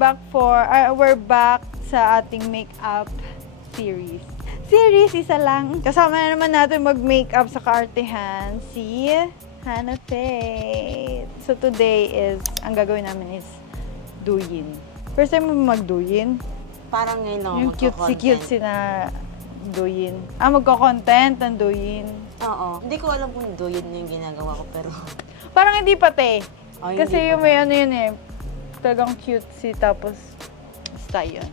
we're back sa ating makeup series. Isa lang. Kasama na naman natin mag-makeup sa kaartehan si Hannah Tate. So today is, ang gagawin namin is duyin. First time mo mag-duyin? Parang ngayon ako Yung cute na duyin. Magko-content ng duyin. Oo. Hindi ko alam kung duyin yung ginagawa ko, pero... Parang hindi pati. Oh, Kasi hindi yung may ano yun eh. Talagang cutesy tapos style yun.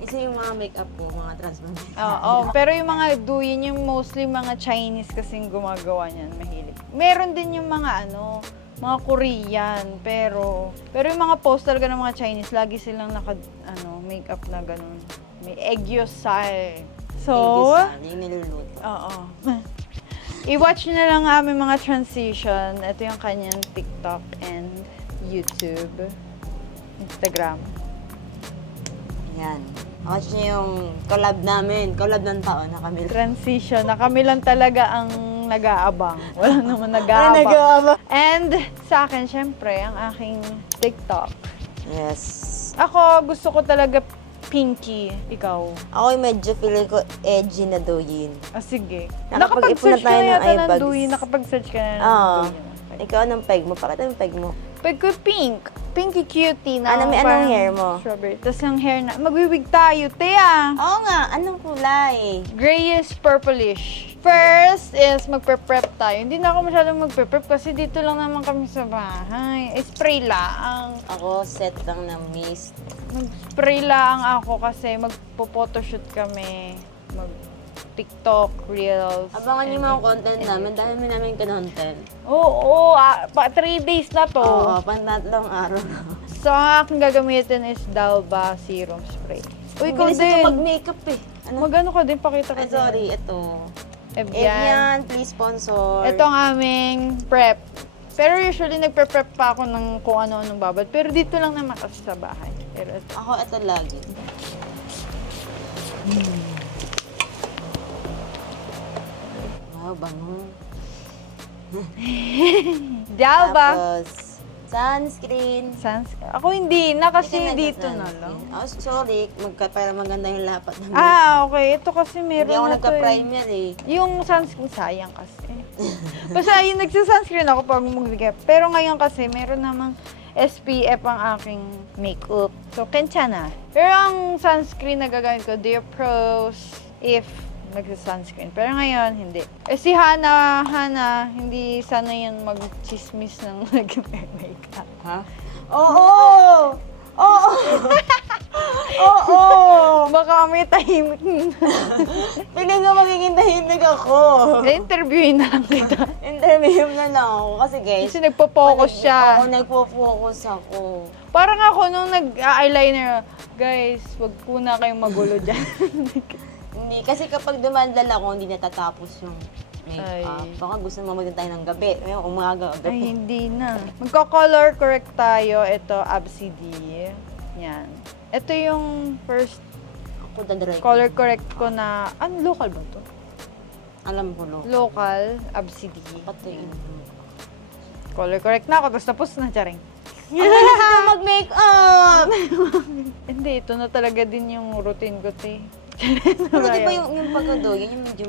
Isa yung mga makeup ko, mga transparent. Oo, pero yung mga duyin, yung mostly mga Chinese kasing gumagawa niyan, mahilig. Meron din yung mga mga Korean, pero yung mga post talaga ng mga Chinese, lagi silang makeup na ganun. May eggyosal. So, yung niluluto. oo. I-watch nyo na lang aming mga transition. Ito yung kanyang TikTok and YouTube, Instagram. Yan. Watch niyo yung collab namin. Collab ng taon na kami. Transition na kami lang talaga ang nag-aabang. Wala naman nag-aabang. And sa akin, syempre, ang aking TikTok. Yes. Ako, gusto ko talaga pinky. Ikaw? Ako yung medyo feeling ko edgy na duyin. Sige. Nakapag-ipon na Nakapag-search ka tayo na ng yata ng eyebags. duyin. Nakapag-search ka na ng Oo. duyin. Ikaw, anong peg mo? Pakita yung peg mo. Pag ko pink. Pinky cutie na. Anong parang hair mo? Strawberry. Tapos yung hair na. Magwiwig tayo, Tea. Oo nga. Anong kulay? Grayish purplish. First is magpe-prep tayo. Hindi na ako masyadong magpe-prep kasi dito lang naman kami sa bahay. Spray lang. Ako, set lang na mist. Mag-spray lang ako kasi magpo-photoshoot kami. Mag-TikTok, Reels. Abangan niyo mga content namin. Dahil namin content. Oo, 3 days na to. Oo, pantatlong araw. So, ang aking gagamitin is Dalba Serum Spray. Uy, ikaw Bilis din. ito mag-makeup eh. Magano ka din, pakita ko Ay, sorry. Ito. Evian. Evian, please sponsor. Ito ang aming prep. Pero usually nagpe-prep pa ako ng kung ano-anong babad. Pero dito lang naman kasi sa bahay. Pero ito. Ako, ito lagi. Wow, bango. Dalba. Tapos, sunscreen. Ako hindi na kasi Hindi dito ka na nagsa-sunscreen. lang. Oh, sorry, para maganda yung lapat ng Okay. Ito kasi meron Hindi ako na to eh. nagka-primer eh. Yung sunscreen, sayang kasi. Basta yung nagsa-sunscreen ako pag mag-makeup. Pero ngayon kasi, meron namang SPF ang aking makeup. So, kensya na. Pero ang sunscreen na gagamit ko, Dear Pros, if nagsa-sunscreen. Pero ngayon, hindi. Si Hannah, hindi sana yan mag-chismis ng nag-makeup. Ha? Oo! Oo! Oo! Baka may tahimik. Piling ko magiging tahimik ako. Interviewin na lang kita. Interview na lang ako. Kasi guys, Kasi nagpo-focus siya. Oo, nagpo-focus ako. Parang ako nung nag-eyeliner, guys, wag po na kayong magulo dyan. Hindi, kasi kapag dumandal ako, hindi natatapos yung makeup. Ay. Baka gusto mo tayo ng gabi. Ngayon, umaga, Ay, gabi. hindi na. Magko-color correct tayo. Ito, ABCD. Yan. Ito yung first Ako dadry. color correct ko na, local ba to? Alam ko, no. Local, ABCD. Pati. Color correct na ako, tapos na, charing. Ang galing ito mag-makeup! Hindi, ito na talaga din yung routine ko, te. Pero di ba yung pagkado, yun yung medyo,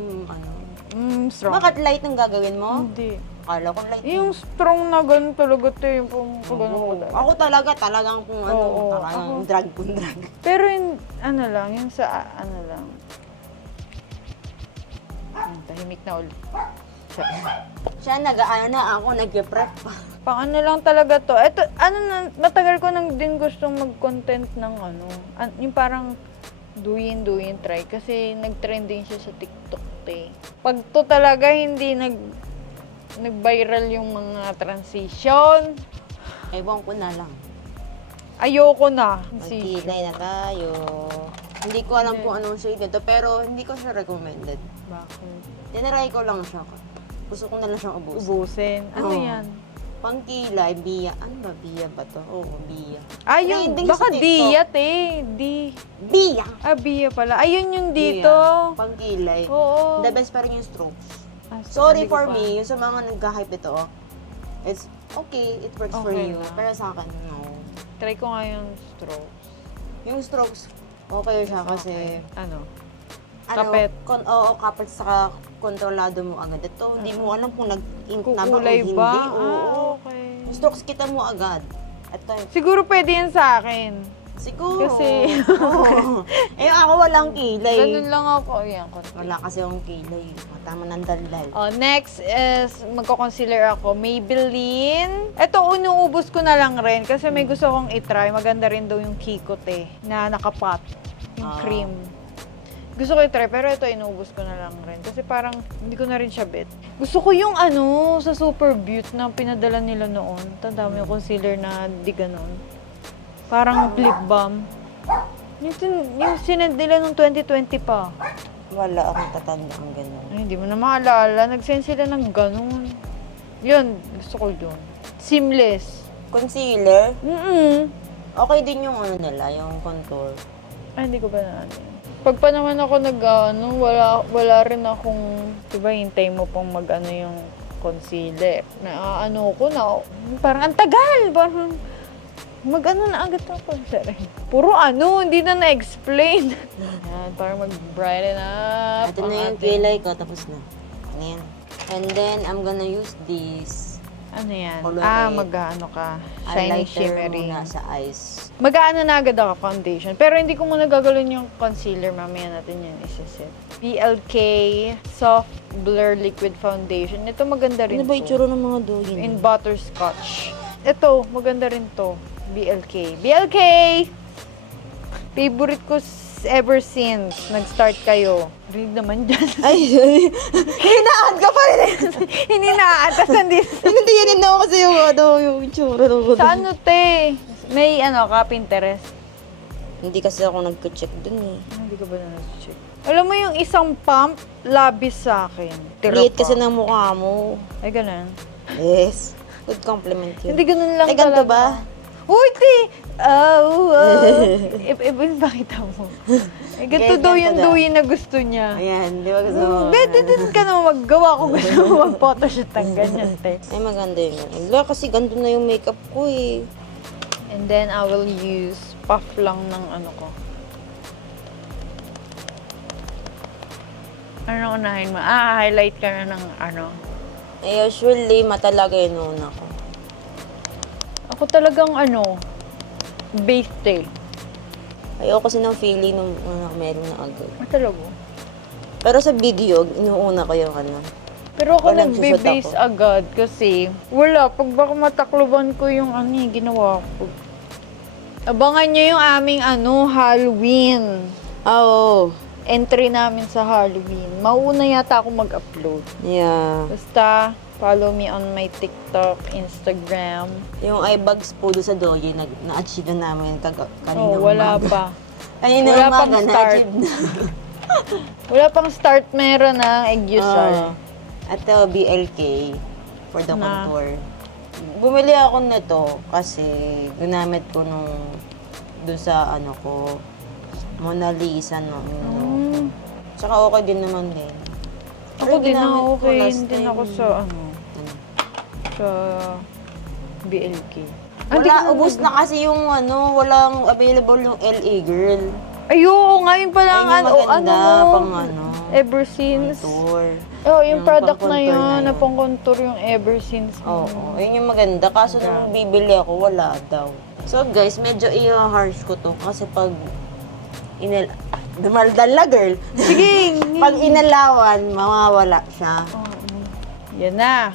strong. Bakit light ang gagawin mo? Hindi. Akala ko light. Yung strong na ganun talaga, te. Yung pag ganun ko talaga. Ako talagang kung Oo, talagang drag kung drag. Pero yung, lang, yung sa, lang. Tahimik na ulit. Siya ako nag-prep pa. Pang lang talaga to. Ito, matagal ko nang din gustong mag-content ng yung parang duyin try. Kasi nag-trending siya sa TikTok, te. Pag to talaga hindi nag-viral yung mga transition, Ewan ko na lang. ayoko na. Magkilay na tayo. Hindi ko alam kung anong shade nito, pero hindi ko siya recommended. Bakit? Tinry ko lang siya. Gusto ko na lang siyang ubusin. Ubusin. Ano Oo. yan? Pangkilay, Bia. Ano ba Bia ba to? Oo, Bia. Yung, Trending baka sa TikTok. Dia, te. Bia! Bia pala. Ayun yung dito. Bia. Pangkilay. Oo. The best pa rin yung strokes. hindi Sorry ko for pa. me, yung sa mga nagka-hype ito, it's okay, it works for Okay you. lang. Pero sa akin, no. Try ko nga yung strokes. Yung strokes, okay siya kasi, Ano? ano, Kapit. oo, kapit saka kontrolado mo agad. Ito, hindi mo alam kung nag-ink na ba o Kukulay hindi. ba? Oo. Okay. Yung strokes kita mo agad. Ito, Siguro pwede yan sa akin. siguro. Kasi- Oo. Eh, ako walang kilay. Ganun lang ako. Ayan, konti. Wala kasi akong kilay. Matama ng daldal. Oh, next is, magko-concealer ako. Maybelline. Ito, unuubos ko na lang rin kasi may gusto kong itry. Maganda rin daw yung Kikote na nakapot. Yung Ah. cream. Gusto ko itry, pero ito, inuubos ko na lang rin. Kasi parang, hindi ko na rin siya bet. Gusto ko yung ano, sa Super Beauty na pinadala nila noon. Tanda mo yung concealer na di ganon. Parang lip balm. Yung sinend nila noong 2020 pa. Wala akong tatanda ang gano'n. Ay, hindi mo na maalala. Nag-send sila ng ganun. Yun, gusto ko yun. Seamless. Concealer, Okay din yung ano nila, yung contour. Ay, hindi ko ba na ano yun. Pag pa naman ako wala rin akong, diba, hintay mo pang mag-ano yung concealer. Na ano ko na, parang ang tagal. Parang, mag-ano na agad ako. Puro ano, hindi na na-explain. Yan, parang mag-brighten up. Ito ang na yung ating- kilay ko, tapos na. Ano yan? And then, I'm gonna use this Ano yan? Colorate. Mag-ano ka. Shiny, highlighter shimmery. muna sa eyes. Mag-ano na agad ako, foundation. Pero hindi ko muna gagalon yung concealer. Mamaya natin yan isiset. BLK Soft Blur Liquid Foundation. Ito maganda rin Ano ba to. itsura ng mga doggy? In butterscotch. Ito, maganda rin to. BLK. BLK! Favorite ko ever since nag-start kayo. Read naman dyan. Ay, sorry. Hinaan ka pa rin. Hininaan. Tapos nandito. Hindi yan ako kasi yung itsura ng mga Sa ano, te? May ano ka, Pinterest? Hindi kasi ako nag-check dun eh. Hindi ko ba na-check? Alam mo yung isang pump, labis sa akin. Tira Liit pa. kasi ng mukha mo. Ay, ganun. Yes. Good compliment yun. Hindi ganun lang Ay, ganito ba? Uy, te! Oh, pakita mo. Eh, ganito Yes, daw ganito yung daw. duwi na gusto niya. Ayan, di ba gusto mo? Pwede din ka na maggawa kung gusto mo mag-photoshoot ng ganyan, te. Ay, maganda yun. Wala, kasi ganito na yung makeup ko eh. And then, I will use puff lang ng ano ko. Ano unahin mo? Highlight ka na ng ano. Eh, usually, matalaga yun una ko. Ako talagang ano, baked eh. Ayoko kasi ng feeling nung meron na agad. Talaga. Pero sa video, inuuna ko yung ano. Pero ako Walang nagbe-base susot ako. agad kasi wala. Pag baka matakloban ko yung ano ginawa ko. Abangan nyo yung aming ano, Halloween. Oo. Entry namin sa Halloween. Mauna yata ako mag-upload. Yeah. Basta, follow me on my TikTok, Instagram. Yung eye bags po doon sa Doye, na-achieve na namin kanina Oh, wala umaga. pa. Kanina Wala umaga, pang start. na-achieve na. Wala pang start, meron na Egyusal. At BLK for the Na. contour. Bumili ako nito kasi ginamit ko doon sa ano ko, Mona Lisa no. Tsaka okay din naman din. Ako din ginamit na ko okay. last Din time. ako sa ano, sa BLK. Wala, ubos na kasi yung ano, walang available yung LA girl. Ayun, ngayon pa lang, Ayun yung maganda, mo, pang ano, ever since. contour. Oh, yung product na pang-contour yun, na yun. pang-contour yung ever since. Oo, yun yung maganda. Kaso nung bibili ako, wala daw. So guys, medyo i-harsh ko to kasi pag dumaldal na girl. Sige! Pag inalawan, mawawala siya. Yan na.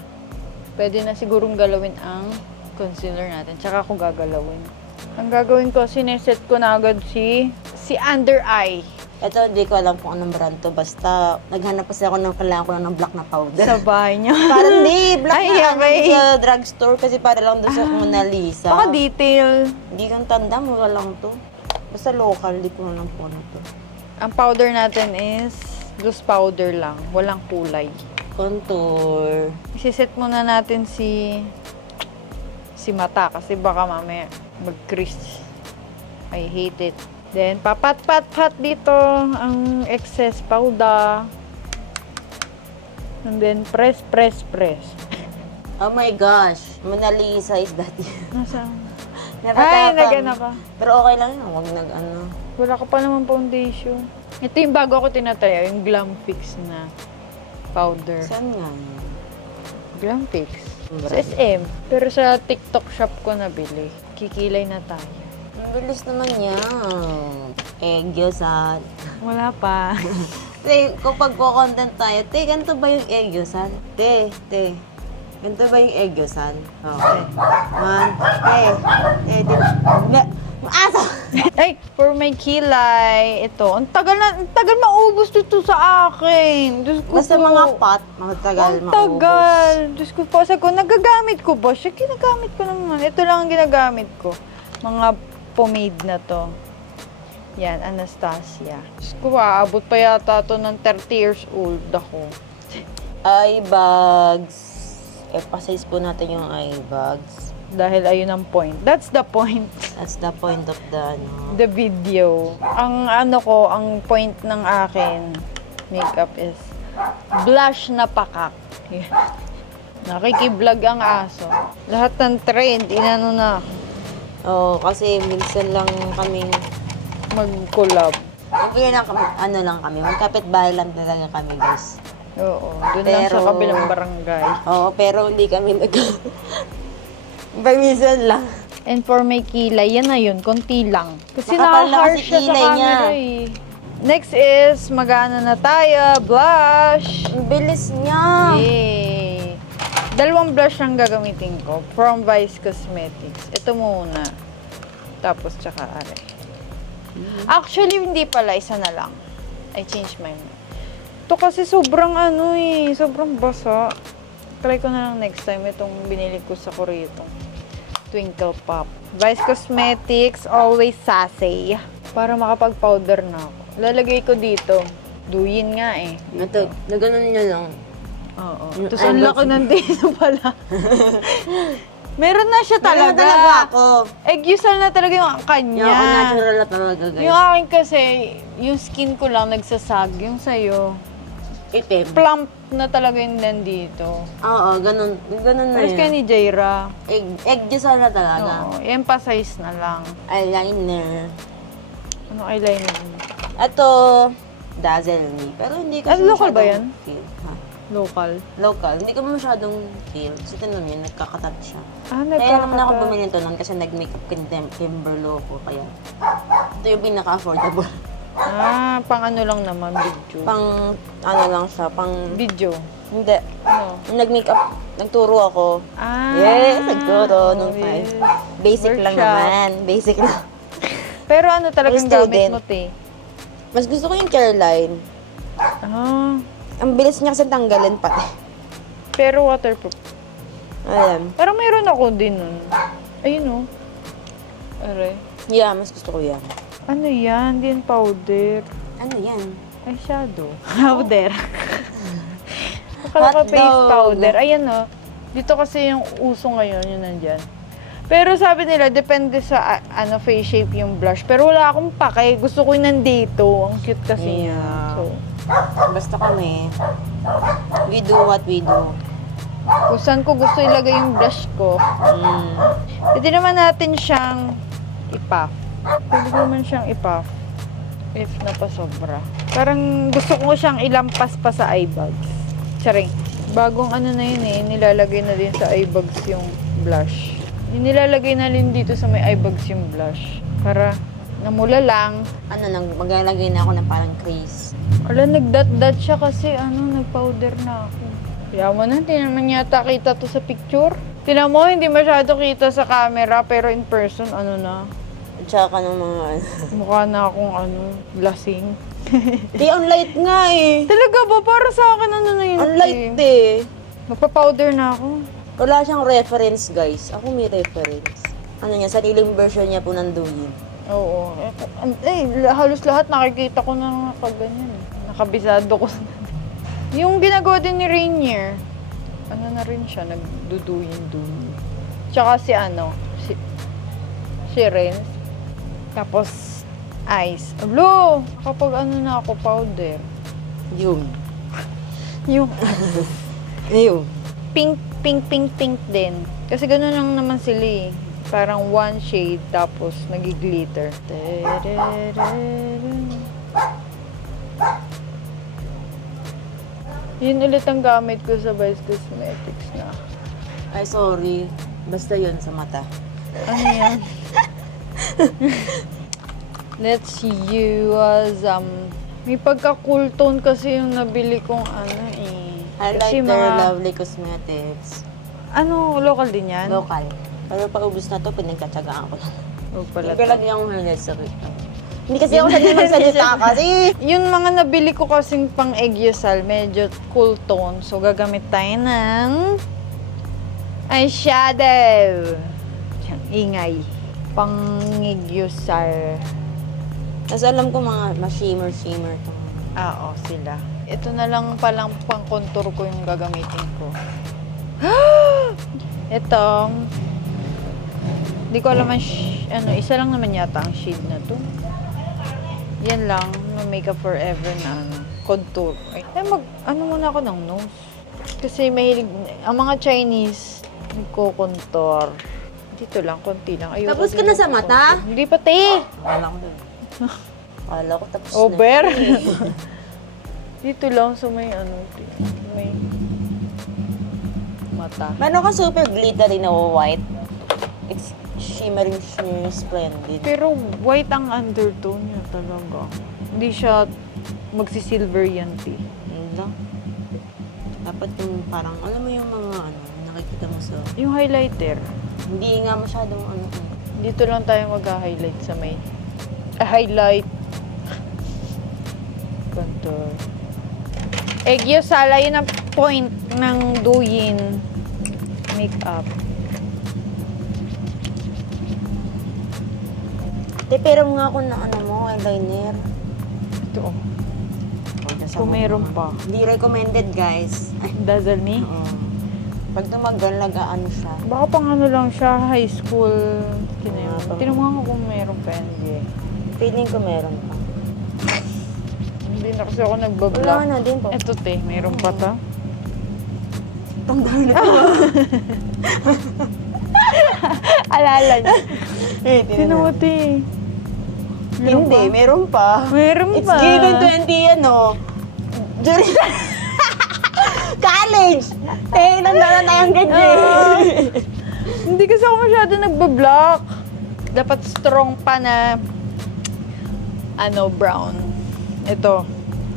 Pwede na sigurong galawin ang concealer natin. Tsaka ako gagalawin. Ang gagawin ko, sineset ko na agad si under eye. Ito, hindi ko alam kung anong brand to. Basta, naghanap kasi ako ng kailangan ko lang ng black na powder. Sa bahay niya. Parang hindi, black Ay, na ano, okay. sa drugstore kasi para lang doon sa Mona Lisa. Baka detail. Hindi kang tanda, mura lang to. Basta local, di ko alam po ano to. Ang powder natin is loose powder lang. Walang kulay. Contour. Isiset muna natin si mata kasi baka mamaya mag-crease. I hate it. Then, papat-pat-pat dito ang excess powder. And then, press. Oh my gosh, Mona Lisa is that Nasa? Napatapang. nag-ano ka. Pero okay lang yun. Huwag nag-ano. Wala ka pa naman foundation. Ito yung bago ako tinatry, yung Glam Fix na powder. Saan nga yun? Glam Fix. Sa Brand. SM. Pero sa TikTok shop ko nabili. Kikilay na tayo. Ang bilis naman yan. Egyosan. Wala pa. Te, kapag content tayo, te, ganito ba yung egyosan? Te, ganito ba yung egyosan? Okay. Man, te, asa! Ay, for my kilay, ito. Ang tagal maubos dito sa akin. Diyos ko Basta po. mga pot, matagal Ang maubos. tagal. Diyos ko po. Sabi ko, nagagamit ko ba siya? Ginagamit ko naman. Ito lang ang ginagamit ko. Mga pomade na to. Yan, Anastasia. Diyos ko, aabot pa yata to ng 30 years old ako. Eye bags. Emphasize po natin yung eye bags. Dahil ayun ang point. That's the point. That's the point of the, ano. The video. Ang ang point ng akin makeup is blush na pakak. Nakikiblog ang aso. Lahat ng trend, inano na Oo, kasi minsan lang kaming, mag-collab. okay lang kami, ano lang kami, magkapit-bahay lang talaga kami, guys. Oo, doon lang sa Pero- kabilang barangay. Oo, pero hindi kami Minsan lang. And for my kilay, yan na yun, konti lang. Kasi Makapal na naka-harsh kasi siya sa kilay niya. camera eh. Next is, mag-ano na tayo, blush. Ang bilis niya. Yay! Dalawang blush ang gagamitin ko from Vice Cosmetics. Ito muna. Tapos tsaka are. Actually, hindi pala. Isa na lang. I changed my mind. Ito kasi sobrang sobrang basa. Try ko na lang next time itong binili ko sa Koreatong Twinkle Pop. Vice Cosmetics, always sassy. Para makapag-powder na ako. Lalagay ko dito. Duyin nga eh. Ito, na ganun niya lang. Oo. Yung Tapos ang eyebrows laki ng dito pala. Meron na siya Meron talaga. talaga ako. Egg-usal na talaga yung kanya. Yung ako natural na talaga, guys. Yung akin kasi, yung skin ko lang nagsasag. Yung sa'yo, Itim. plump na talaga yung nandito. Oo, ganun. Ganun na Pares kayo yun. ni Jaira. Egg juice na talaga. Oo, emphasize na lang. Eyeliner. Ano eyeliner mo? Ito, Dazzle Me. Pero hindi ko Ah, local ba masyadong yan? feel. Ha? Local. Local. Hindi ko masyadong feel. Kasi tinan mo yun, nagkakatat siya. Ah, Kaya naman ako nagkakata. bumili ito nun kasi nag-makeup Kimberlo ko. Kaya ito yung pinaka-affordable. Ah, pang ano lang naman, video. Pang, ano lang siya, pang... Video. Hindi. Ano? Nag-makeup, nagturo ako. Ah. Yes, nagturo nung yes. time. Basic lang Workshop. naman. Basic lang. Pero ano talagang For gamit student. mo, te? Mas gusto ko yung Careline. Ah, Ang bilis niya kasi tanggalin pati. pero waterproof. Ayan. Pero meron ako din nun. Ayun o. Aray. Yeah, mas gusto ko yan. Ano yan? Din powder. Ano yan? Eyeshadow. Powder. Akala ko face Hotdog. powder. Ayan o. Dito kasi yung uso ngayon, yun nandyan. Pero sabi nila, depende sa face shape yung blush. Pero wala akong pake. Gusto ko yung nandito. Ang cute kasi niya. Yeah. So, Basta kami, we do what we do. kung saan ko gusto ilagay yung blush ko, pwede naman natin siyang ipuff. Pwede naman siyang ipuff. If napasobra. Parang gusto ko siyang ilampas pa sa eye bags. Charing. Bagong ano na yun eh, nilalagay na din sa eye bags yung blush. Yung nilalagay na din dito sa may eye bags yung blush. Para namula lang. Maglalagay na ako ng parang crease. Wala, nagdat-dat siya kasi nagpowder na ako. Kaya mo na, hindi naman yata kita to sa picture. Tinan mo, hindi masyado kita sa camera, pero in person, na. At saka ng mga Mukha na akong lasing. Di, ang light nga eh. Talaga ba? Para sa akin, na yun? Ang light eh. Magpa-powder na ako. Wala siyang reference, guys. Ako may reference. Ano niya, sariling version niya po nanduyin. Oo. Halos lahat nakikita ko na nakaganyan. Nakabisado ko. Yung ginagawa din ni Rainier, na rin siya, nagduduyin-duyin. Tsaka si Renz. Tapos, ice. Alo! Kapag na ako, powder. Yung. Yung Yung. pink din. Kasi gano'n lang naman sila eh. Parang one shade, tapos nag-glitter. Yun ulit ang gamit ko sa Vice Cosmetics na. Ay, sorry. Basta yun sa mata. Ano yan? Let's use, may pagka-cool tone kasi yung nabili kong ano eh. Kasi Highlighter, Lovely Cosmetics. Ano, local din yan? Local. Pero paubos na to, pinagkatsagaan ko lang. O pala Hindi ko lang yung highlights sa Hindi kasi ako sanay magsalita kasi. Yung mga nabili ko kasing pang Egyosal, medyo cool tone. So, gagamit tayo ng eyeshadow. Siyang ingay. Pang Egyosal. Tapos alam ko mga shimmer to. Oo, sila. Ito na lang palang pang contour ko yung gagamitin ko. Ito. Hindi ko alam isa lang naman yata ang shade na to. Yan lang, no Makeup Forever na contour. Ano muna ako ng nose. Kasi mahilig, ang mga Chinese, nagko-contour. Dito lang, konti lang. Ayoko Tapos ka na sa mata? Hindi pa, te! Akala ko doon. Akala ko tapos Over? na. Dito lang, so may may mata. Meron ka super glittery na white. It's shimmering, splendid. Pero white ang undertone niya talaga. Hindi siya magsi-silver yan, te. Yun lang. Dapat yung parang, alam mo yung mga nakikita mo sa... Yung highlighter, Hindi nga masyadong dito lang tayo mag-highlight sa may... highlight. Contour. Egyosala, yun ang point ng Douyin makeup. Pero nga ako na eyeliner. Ito, oh. Kung meron pa. Hindi recommended, guys. Ay, Dazzle me? oo. Pag tumagal, nag-aano siya. Baka pang ano lang siya, high school. Ah, Tinungan ko kung meron pa yan, eh. Feeling ko meron pa. Hindi na kasi ako nagbablock. Wala na din po. Eto, te, meron pa ta. Pang dami na. Alala niya. Tinan mo. Tinuti. Hindi, meron pa. Meron It's pa. given 20, during college. Ilan na tayong ganyan. Hindi kasi ako masyado nagbablock. Dapat strong pa na brown. Ito,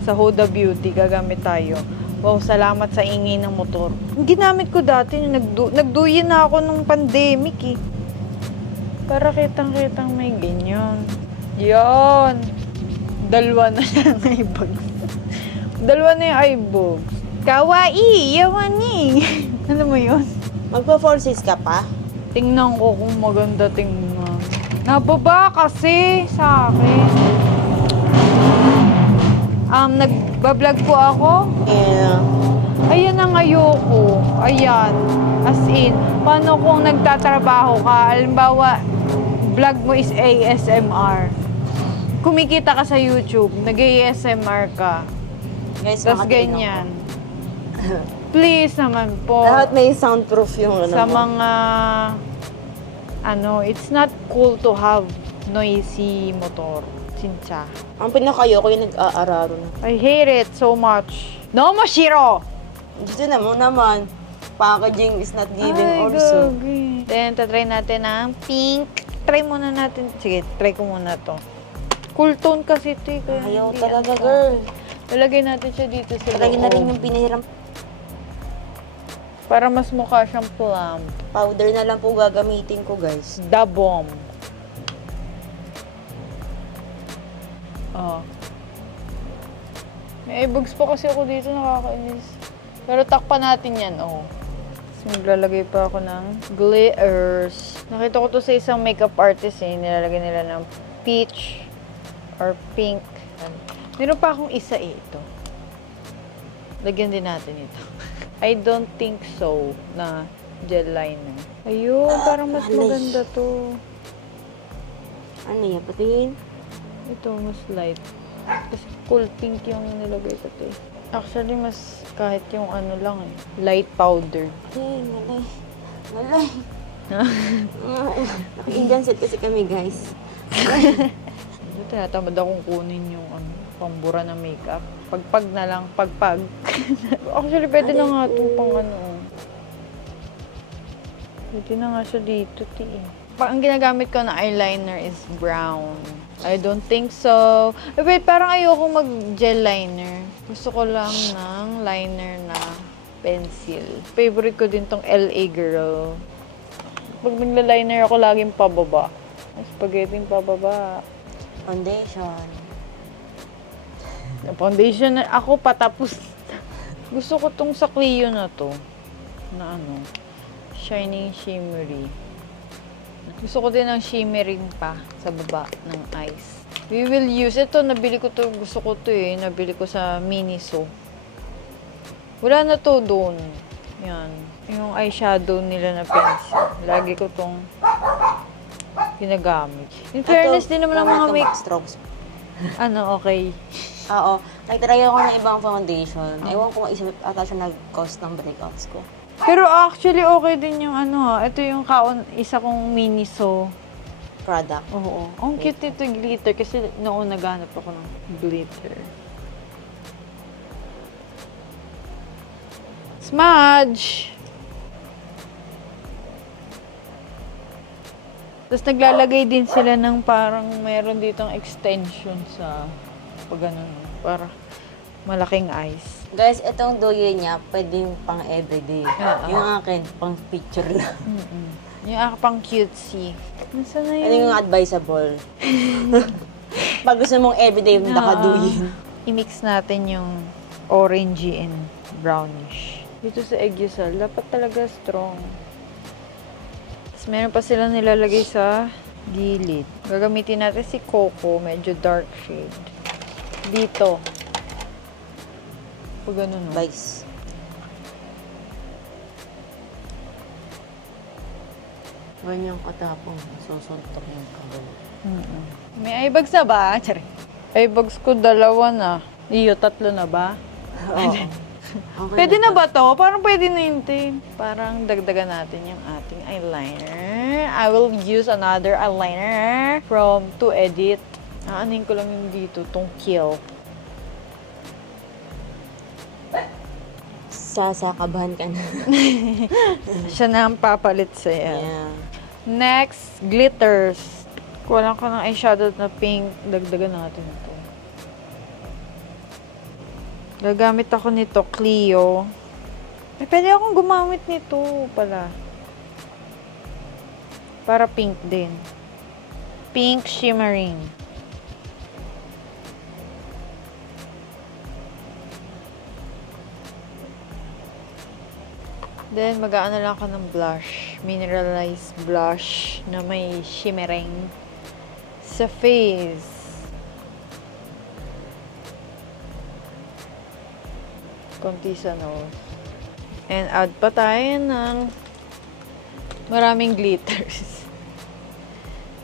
sa Huda Beauty, gagamit tayo. Wow, salamat sa ingay ng motor. Yung ginamit ko dati, nagduyin na ako nung pandemic eh. Para kitang-kitang may ganyan. Yon. Dalawa na yung eyebag. Dalawa na yung eyebag. Kawaii! Yawani! Ano mo yun? Magpa-forces ka pa? Tingnan ko kung maganda tingnan. Nababa kasi sa akin. Nagbablog po ako. Yeah. Ayan ang ayoko. Ayan. As in, paano kung nagtatrabaho ka? Halimbawa, vlog mo is ASMR. Kumikita ka sa YouTube, nag-ASMR ka. Guys, Tapos makatingin ganyan. Please naman po. Lahat may soundproof yung Sa mo. mga, it's not cool to have noisy motor. Sincha. Ang pinakayo ko yung nag-aararo na. I hate it so much. No, Mashiro! Gusto na mo naman. Packaging is not giving Ay, also. gagi. Then, tatry natin ang pink. Try muna natin. Sige, try ko muna to. Cool tone kasi ito eh. Kaya Ayaw hindi talaga, ano. girl. Lalagay natin siya dito sa Lagi na rin loob. yung pinahiram. Para mas mukha siyang plump. Powder na lang po gagamitin ko, guys. The bomb. Oh. May eyebags pa kasi ako dito, nakakainis. Pero takpan natin yan, oh. Tapos maglalagay pa ako ng glitters. Nakita ko to sa isang makeup artist eh. Nilalagay nila ng peach or pink. Meron pa akong isa eh, ito. Lagyan din natin ito. I don't think so na gel liner. Ayun, parang mas maganda to. Ano yan? Patingin? Ito, mas light. Kasi cool pink yung nilagay ko to eh. Actually, mas kahit yung ano lang eh. Light powder. Ay, malay. Malay. Naka-Indian set kasi kami, guys. Tinatamad akong kunin yung pambura na makeup. Pagpag na lang, pagpag. Actually, pwede na nga ito pang Pwede na nga siya dito, Ang ginagamit ko na eyeliner is brown. I don't think so. Wait, parang ayokong mag-gel liner. Gusto ko lang ng liner na pencil. Favorite ko din tong LA Girl. Pag nagla-liner ako, laging pababa. Spaghetti pababa. Foundation. Foundation na ako patapos. Gusto ko tong sa Clio na to. Na shining shimmery. Gusto ko din ng shimmering pa sa baba ng eyes. We will use ito. Nabili ko to. Gusto ko to Nabili ko sa Miniso. Wala na to doon. Yan. Yung eyeshadow nila na pencil. Lagi ko tong ginagamit. In fairness din naman ng mga make... strokes. Okay. Oo. Nagtry ako ng ibang foundation. Ewan ko isa ata siya nag-cause ng breakouts ko. Pero actually, okay din yung ito yung isa kong Miniso Product. Oo. Ang cute nito glitter kasi noon naghanap ako ng glitter. Smudge! Tapos naglalagay din sila ng parang meron ditong extension sa para malaking eyes. Guys, itong duye niya, pwedeng pang everyday. Yung akin, pang picture lang. Yung pang cutesy. Nasaan na Ano yung advisable? Pag gusto mong everyday yung nakaduyin. I-mix natin yung orangey and brownish. Dito sa Aegusal, dapat talaga strong. Tapos meron pa sila nilalagay sa gilid. Gagamitin natin si Coco, medyo dark shade. Dito. Pag Vice. Ganyan katapong susuntok yung kagano. May eyebags na ba? Tsari. Eyebags ko 2 na. Iyo, 3 na ba? Oo. Okay Pwede na ba to? Parang pwede na yun, Parang dagdagan natin yung ating eyeliner. I will use another eyeliner from To Edit. Aanin ko lang yung dito, tong Kill. Sasakabahan ka na. Siya na ang papalit sa'yo. Yeah. Next, glitters. Kulang ko ng eyeshadow na pink. Dagdagan natin ito. Gagamit ako nito, Clio. Pwede akong gumamit nito pala. Para pink din. Pink shimmering. Then, mag-aano lang ako ng blush. Mineralized blush na may shimmering sa face. Konti sa nose. And add pa tayo ng maraming glitters.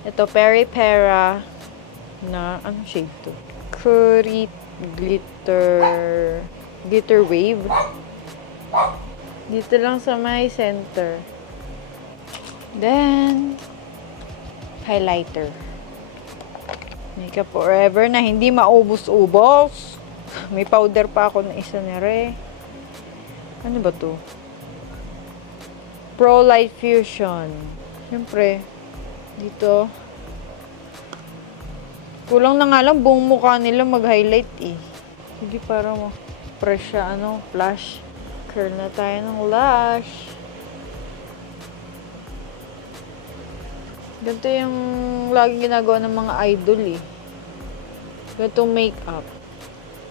Ito, Peri Pera na, anong shade to? Curry Glitter Wave. Dito lang sa my center. Then, highlighter. Makeup Forever na hindi maubos-ubos. May powder pa ako na isa na Ano ba to? Pro Light Fusion. Siyempre, dito. Kulang na nga lang buong mukha nila mag-highlight Hindi para fresh siya, flash. Curl na tayo ng lash. Ganito yung laging ginagawa ng mga idol Ganito makeup.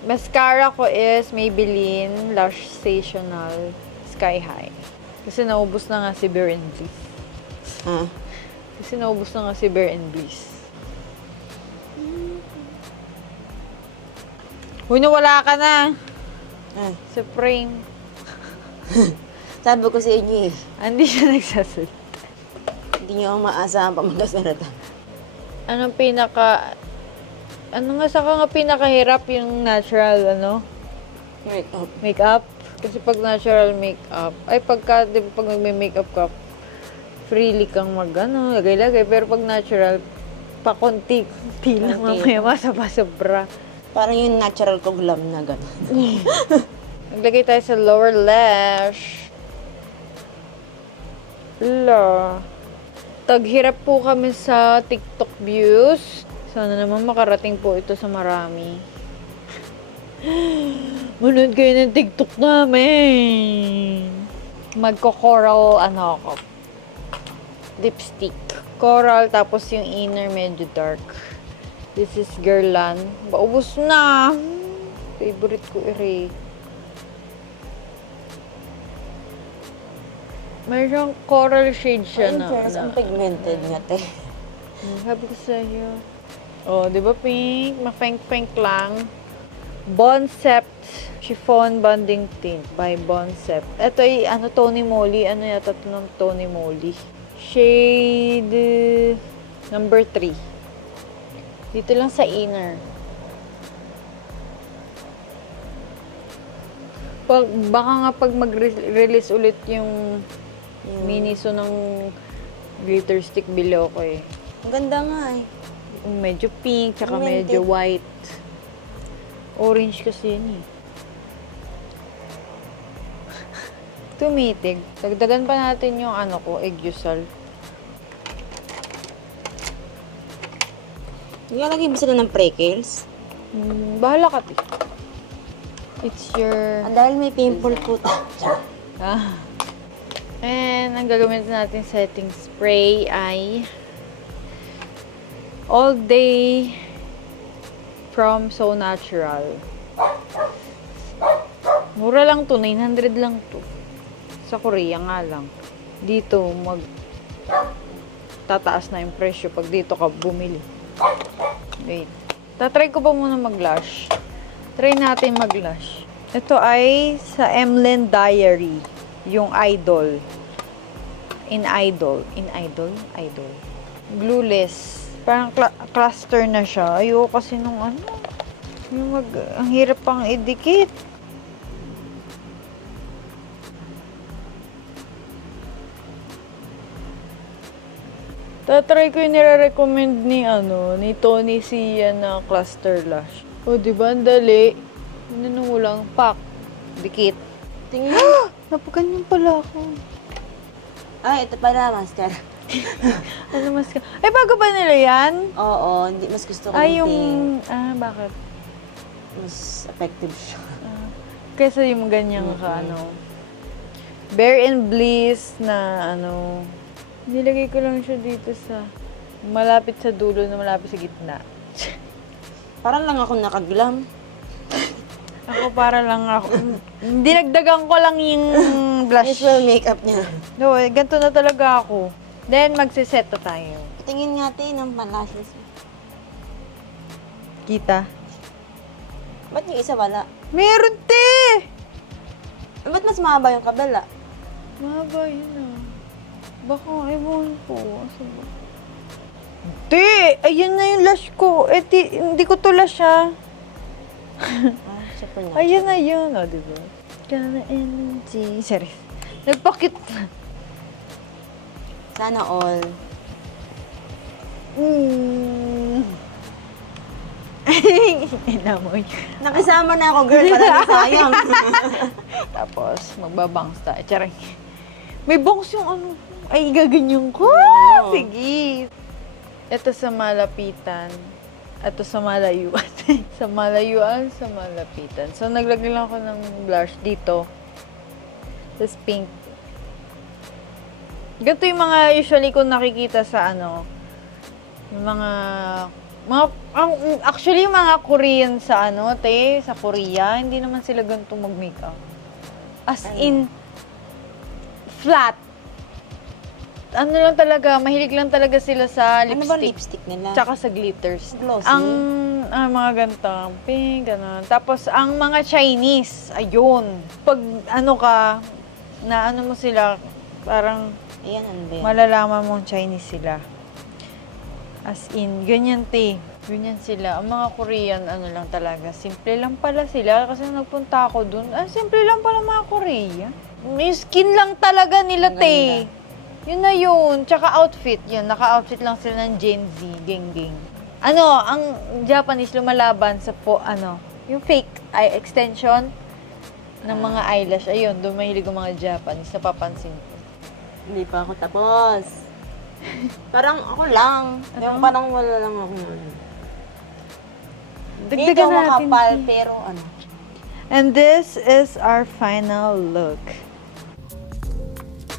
Mascara ko is Maybelline Lash Sensational Sky High. Kasi naubos na nga si Bare and Bliss. Kasi naubos na nga si Bare and Bliss. Uy, nawala ka na. Sa frame. Sabi ko sa inyo Hindi siya nagsasalita. Hindi niyo ako maasahan pa magkasalita. Ano nga pinakahirap yung natural, Makeup. Kasi pag natural makeup, pag nagme-makeup ka, freely kang lagay-lagay. Pero pag natural, pakonti-konti lang Konti. mamaya masaba-sobra. Parang yung natural ko glam na gano'n. Naglagay tayo sa lower lash. Wala. Taghirap po kami sa TikTok views. Sana naman makarating po ito sa marami. Manood kayo ng TikTok namin. Magko-coral, ako, lipstick. Coral, tapos yung inner medyo dark. This is Guerlain. Baubos na. Favorite ko ere. Mayroong coral shade siya na. Ang pigmented nga, te. Sabi ko sa'yo. Oh, di ba pink? Ma-pink-pink lang. Boncept Chiffon Bonding Tint by Boncept. Ito ay Tony Moly. Ano yata ito ng Tony Moly? Shade number 3. Dito lang sa inner. Baka nga pag mag-release ulit yung miniso ng glitter stick below ko eh. Ang ganda nga eh. Medyo pink, tsaka Pigmented. medyo white. Orange kasi yun eh. Tumitig. Dagdagan pa natin yung Eggusal. Nilalagay ba sila ng freckles? Bahala ka, ti. It's your... Dahil may pimple po Ah. And ang gagamitin natin setting spray ay All Day from So Natural. Mura lang to, 900 lang to. Sa Korea nga lang. Dito, tataas na yung presyo pag dito ka bumili. Wait. Tatry ko pa muna mag-blush. Try natin mag-blush. Ito ay sa Emlyn Diary. Yung Idol. Idol. Glueless. Parang cluster na siya. Ayoko kasi nung ang hirap pang idikit. Tatry ko yung nire-recommend ni Tony Sia na cluster lash. O, diba? Ang dali. Ano mo lang, pak. Dikit. Tingin. Napaganyan pala ako. Ito pala, mascara. Ano mas ka? Ay, bago ba nila yan? Oo, hindi. Mas gusto ko Ay, yung yung... pink. bakit? Mas effective siya. Kesa yung ganyang Bare and Bliss na nilagay ko lang siya dito sa malapit sa dulo na malapit sa gitna. Parang lang ako nakaglam. Ako para lang dinagdagan ko lang yung blush. Usual makeup niya. No, ganito na talaga ako. Then, magsiset na tayo. Tingin nga tayo ng palashes. Kita? Ba't yung isa wala? Meron, te! Ba't mas mahaba yung kabila? Mahaba yun Baka, ewan ko. Asa ba? Te! Ayun na yung lash ko. Hindi ko to lash, Super na. Ayun na yun. O, diba? Kana energy. Sorry. Nagpakit na. Sana all. Inamoy. Nakisama na ako, girl. Parang sayang. Tapos, magbabangs tayo. Charing. May bangs yung Ay, gaganyan ko. Oo. Sige. Ito sa malapitan. Ito sa malayuan. Sa malayuan, sa malapitan. So, naglagay lang ako ng blush dito. Tapos pink. Ganito yung mga usually ko nakikita sa yung actually yung mga Korean sa sa Korea, hindi naman sila ganito mag-makeup. As in, flat. Lang talaga, mahilig lang talaga sila sa Ano ba lipstick. lipstick nila? Tsaka sa glitters. Glossy? Ang mga ganitong pink, gano'n. Tapos, ang mga Chinese, ayun. Pag mo sila, parang Ayan, ano ba yan? malalaman mong Chinese sila. As in, ganyan ganyan sila. Ang mga Korean, lang talaga, simple lang pala sila. Kasi nagpunta ako dun, simple lang pala mga Korean. May skin lang talaga nila, Ang ganda. Yun na yun. Tsaka outfit. Yun, naka-outfit lang sila ng Gen Z. Geng-geng. Ano, ang Japanese lumalaban sa yung fake eye extension ng mga eyelash. Ayun, doon mahilig ang mga Japanese. Napapansin ko. Hindi pa ako tapos. Parang ako lang. Yung parang wala lang ako. Dito Dagdagan natin. makapal, pero ano. And this is our final look.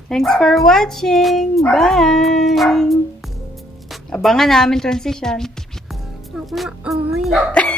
Thanks for watching. Bye! Abangan namin transition. Ay.